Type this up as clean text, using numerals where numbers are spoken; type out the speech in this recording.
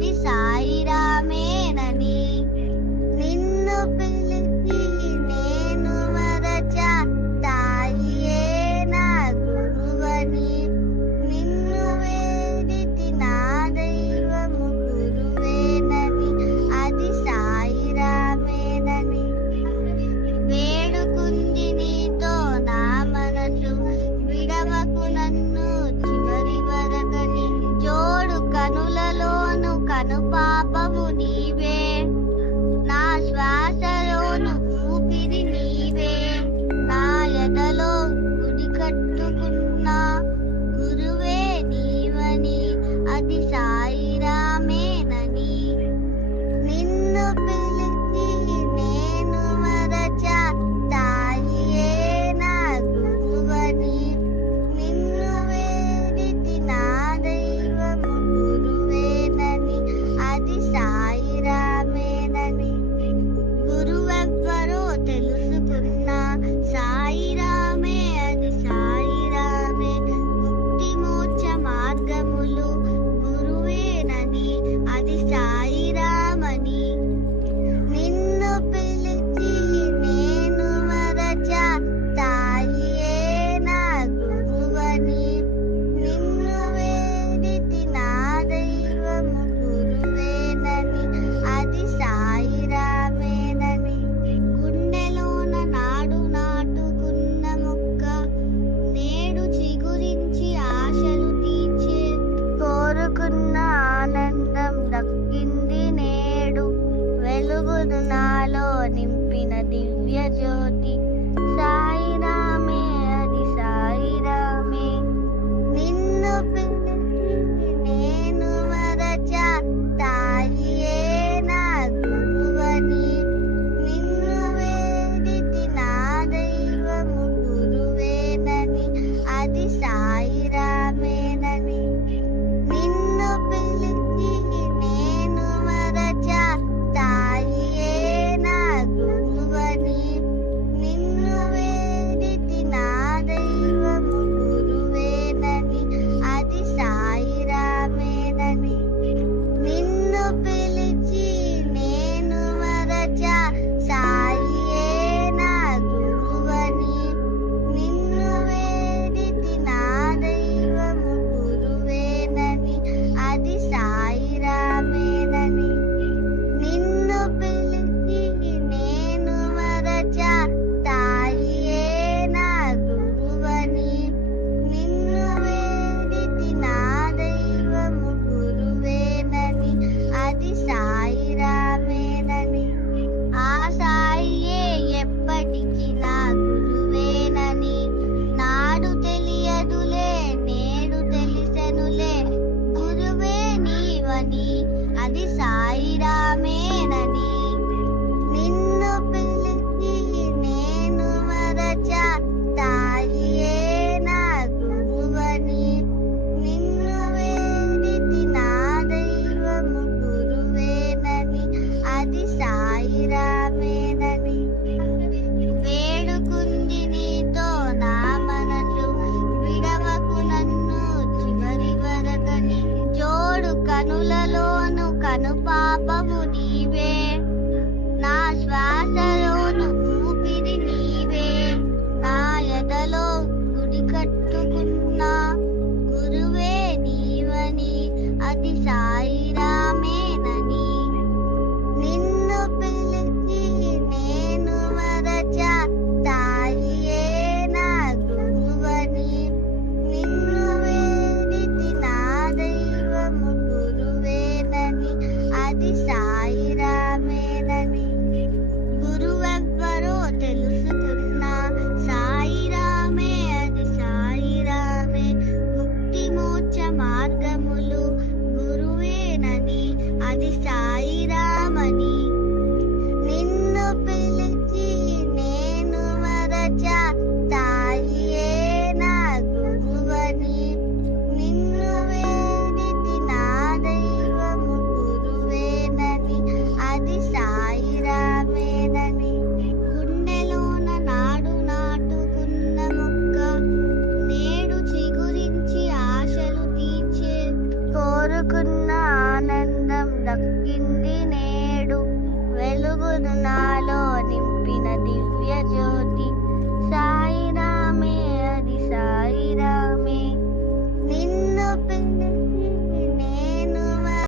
అది సాయిరామేనని. నిన్ను పిలిచి నేను మరచా సాయియే నా గురువని. నిన్ను వేడితి నా దైవము గురువేనని. అది సాయిరామేనని. వేడుకుంది నీతో నా మనసు విడవకు నన్ను చివరి వరకని. జోడు కనులలోను కనుపాపము నీవే, నా శ్వాసలోను ఊపిరి నీవే. నా ఎదలో గుడి కట్టుకున్న గురువే నీవని. అది సాయిరామేనని. నిన్ను పిలిచి నేను మరచా సాయియే నా గురువని. నిన్ను వేడితి నా దైవము గురువేనని. అది సాయిరామేనని. గురువెవ్వరో తెలుసుకున్నా సాయిరామే, అది సాయిరామే. ముక్తి మోక్ష మార్గములు గురువేనని. అది సాయిరామని. నిన్ను పిలిచి నేను మరచా సాయియే నా గురువని. నిన్ను వేడితి నా దైవము గురువేనని. అది సాయిరామేనని. గుండెలోన నాడు నాటుకున్న మొక్క నేడు చిగురించి ఆశలు తీర్చే. కోరుకున్న ఆనందం దక్కింది నేడు. వెలుగును నాలో నింపిన దివ్య జ్యోతి సాయిరామే, అది సాయిరామే. నిన్ను పిలిచి నేను మరచా సాయియే నా గురువని. నిన్ను వేడితి నా దైవము గురువేనని. అది సాయిరామేనని. నిన్ను పిలిచి నేను మరచా సాయియే నా గురువని. నిన్ను వేడితి నా దైవము గురువేనని. అది సాయిరామేనని. నిన్ను పిలిచి నేను మరచా సాయియే నా గురువని. నిన్ను వేడితి నా దైవము గురువేనని. అది సాయిరామేనని. నిన్ను పిలిచి నేను మరచా సాయియే నా గురువని. నిన్ను వేడితి నా దైవము గురువేనని. అది సాయిరామేనని. ఆ సాయియే ఎప్పటికీ నా గురువేనని. నాడు తెలియదులే నేడు తెలిసెనులే గురువే నీవని. అది సాయిరామేనని. నిన్ను పిలిచి నేను మరచా సాయియే నా గురువని. నిన్ను వేడితి నా దైవము గురువేనని. అది సాయిరామేనని. వేడుకుంది నీతో నా మనసు విడవకు నన్ను చివరి వరకని. జోడు కనులలోను కనుపాపము